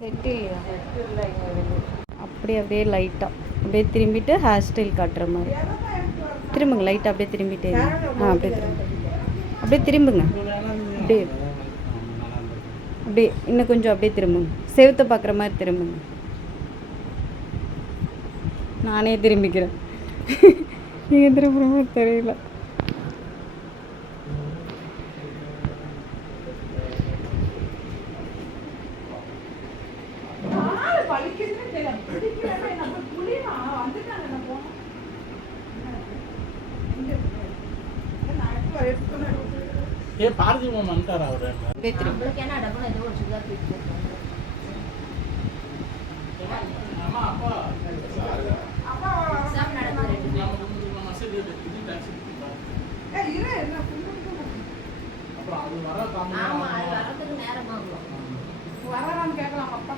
செட்டில்லையா? அப்படியே அப்படியே லைட்டாக அப்படியே திரும்பிட்டு ஹேர் ஸ்டைல் காட்டுற மாதிரி திரும்புங்க. லைட்டாக அப்படியே திரும்பிட்டே அப்படியே திரும்ப அப்படியே திரும்புங்க. அப்படியே அப்படியே இன்னும் கொஞ்சம் அப்படியே திரும்புங்க. செவுத்தை பார்க்குற மாதிரி திரும்புங்க. நானே திரும்பிக்கிறேன். நீங்கள் திரும்புகிற மாதிரி தெரியல. வரான்னு கேட்கலாம் அப்பா.